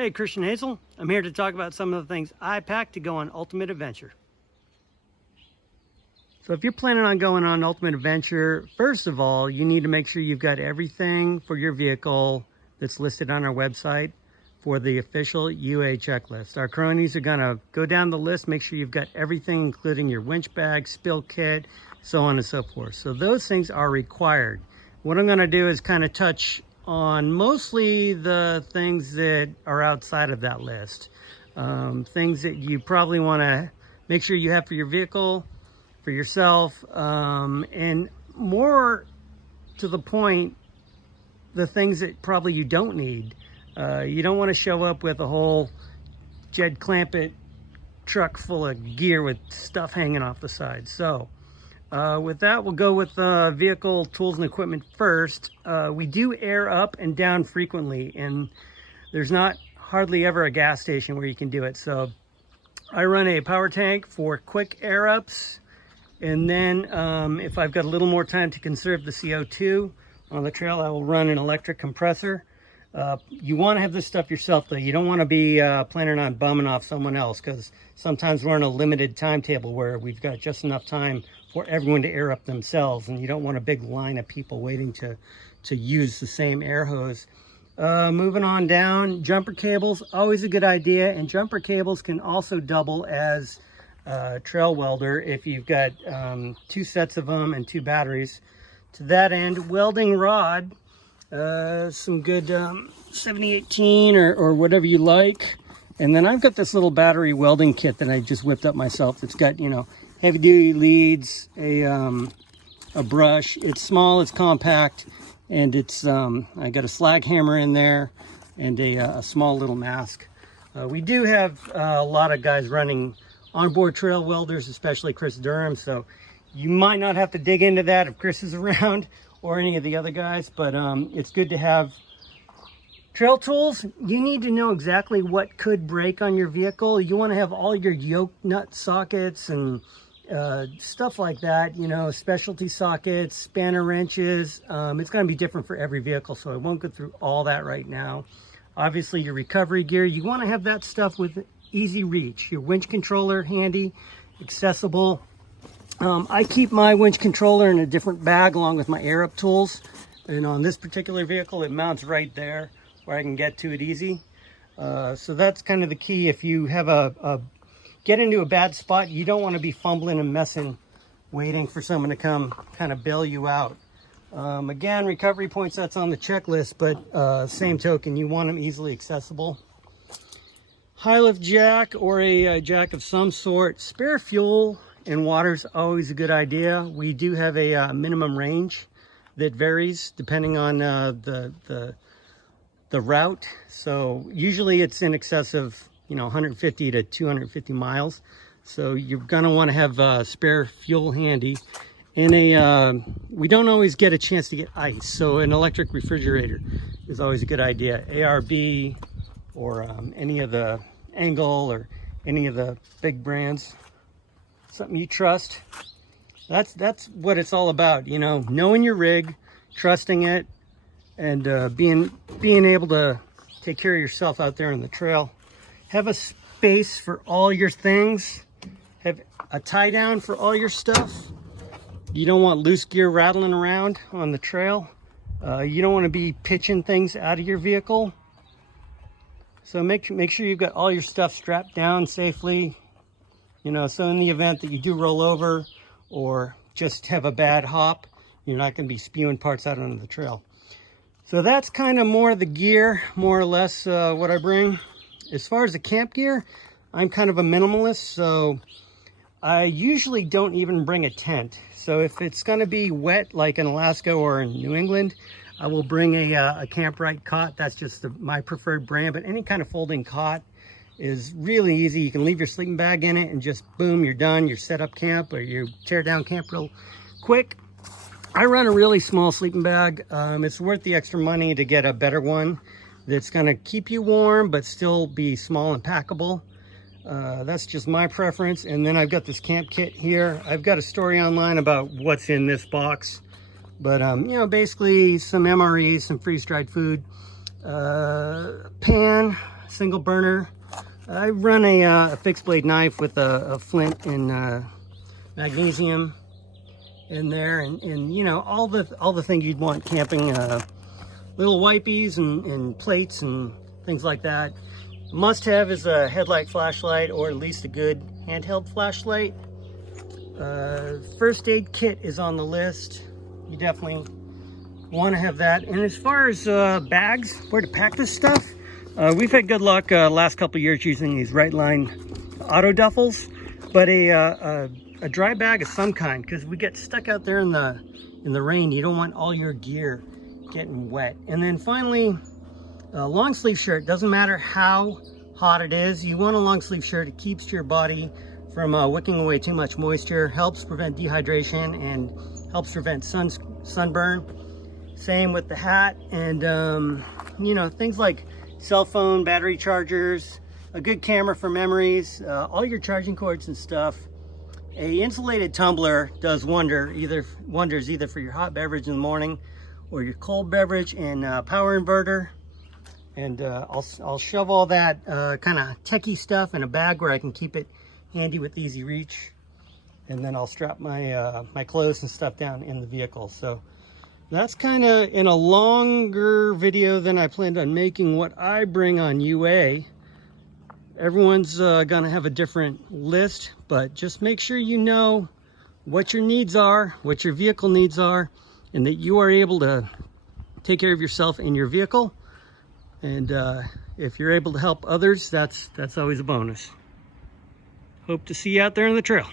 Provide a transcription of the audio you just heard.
Hey, Christian Hazel. I'm here to talk about some of the things I pack to go on Ultimate Adventure. So if you're planning on going on Ultimate Adventure, first of all, you need to make sure you've got everything for your vehicle that's listed on our website for the official UA checklist. Our cronies are gonna go down the list, make sure you've got everything, including your winch bag, spill kit, so on and so forth. So those things are required. What I'm gonna do is kind of touch on mostly the things that are outside of that list. Things that you probably wanna make sure you have for your vehicle, for yourself, and more to the point, the things that probably you don't need. You don't want to show up with a whole Jed Clampett truck full of gear with stuff hanging off the side. So with that, we'll go with vehicle tools and equipment first. We do air up and down frequently, and there's not hardly ever a gas station where you can do it. So I run a power tank for quick air ups. And then if I've got a little more time to conserve the CO2 on the trail, I will run an electric compressor. You want to have this stuff yourself, though. You don't want to be planning on bumming off someone else, because sometimes we're on a limited timetable where we've got just enough time for everyone to air up themselves, and you don't want a big line of people waiting to use the same air hose. Moving on down, jumper cables, always a good idea, and jumper cables can also double as trail welder if you've got 2 sets of them and 2 batteries. To that end, welding rod, some good 7018 or whatever you like. And then I've got this little battery welding kit that I just whipped up myself. It's got, heavy duty leads, a brush. It's small, it's compact, and it's I got a slag hammer in there and a small little mask. We do have a lot of guys running onboard trail welders, especially Chris Durham, so you might not have to dig into that if Chris is around or any of the other guys, but it's good to have trail tools. You need to know exactly what could break on your vehicle. You want to have all your yoke nut sockets and stuff like that, specialty sockets, spanner wrenches. It's going to be different for every vehicle, so I won't go through all that right now. Obviously, your recovery gear, you want to have that stuff with easy reach. Your winch controller handy, accessible. I keep my winch controller in a different bag along with my air up tools, and on this particular vehicle it mounts right there where I can get to it easy. So that's kind of the key. If you have get into a bad spot, you don't want to be fumbling and messing waiting for someone to come kind of bail you out. Again, recovery points, that's on the checklist, but same token, you want them easily accessible. High lift jack or a jack of some sort. Spare fuel and water is always a good idea. We do have a minimum range that varies depending on the route. So usually it's in excess of 150 to 250 miles. So you're gonna want to have spare fuel handy. And we don't always get a chance to get ice, so an electric refrigerator is always a good idea. ARB or any of the Angle or any of the big brands, something you trust. That's what it's all about, knowing your rig, trusting it, and being able to take care of yourself out there on the trail. Have a space for all your things. Have a tie down for all your stuff. You don't want loose gear rattling around on the trail. You don't want to be pitching things out of your vehicle. So make sure you've got all your stuff strapped down safely. So in the event that you do roll over or just have a bad hop, you're not going to be spewing parts out onto the trail. So that's kind of more of the gear, more or less what I bring. As far as the camp gear, I'm kind of a minimalist, so I usually don't even bring a tent. So if it's going to be wet like in Alaska or in New England, I will bring a Camprite cot. That's just my preferred brand, but any kind of folding cot is really easy. You can leave your sleeping bag in it and just boom, you're done. You're set up camp, or you tear down camp real quick. I run a really small sleeping bag. It's worth the extra money to get a better one that's gonna keep you warm but still be small and packable. That's just my preference. And then I've got this camp kit here. I've got a story online about what's in this box. But, basically some MREs, some freeze-dried food, pan, single burner. I run a fixed blade knife with a flint and magnesium in there, and you know, all the things you'd want camping, little wipies and plates and things like that. Must have is a headlight flashlight, or at least a good handheld flashlight. First aid kit is on the list. You definitely want to have that. And as far as bags, where to pack this stuff, we've had good luck last couple of years using these Right Line auto duffels, but a dry bag of some kind, because we get stuck out there in the rain. You don't want all your gear getting wet. And then finally, a long sleeve shirt. Doesn't matter how hot it is, you want a long sleeve shirt. It keeps your body from wicking away too much moisture, helps prevent dehydration, and helps prevent sunburn. Same with the hat, and you know, things like cell phone battery chargers, a good camera for memories, all your charging cords and stuff. A insulated tumbler does wonders either for your hot beverage in the morning or your cold beverage, and power inverter. And I'll shove all that kind of techie stuff in a bag where I can keep it handy with easy reach. And then I'll strap my my clothes and stuff down in the vehicle. So that's kind of in a longer video than I planned on making what I bring on UA. Everyone's gonna have a different list, but just make sure you know what your needs are, what your vehicle needs are, and that you are able to take care of yourself and your vehicle. And if you're able to help others, that's always a bonus. Hope to see you out there in the trail.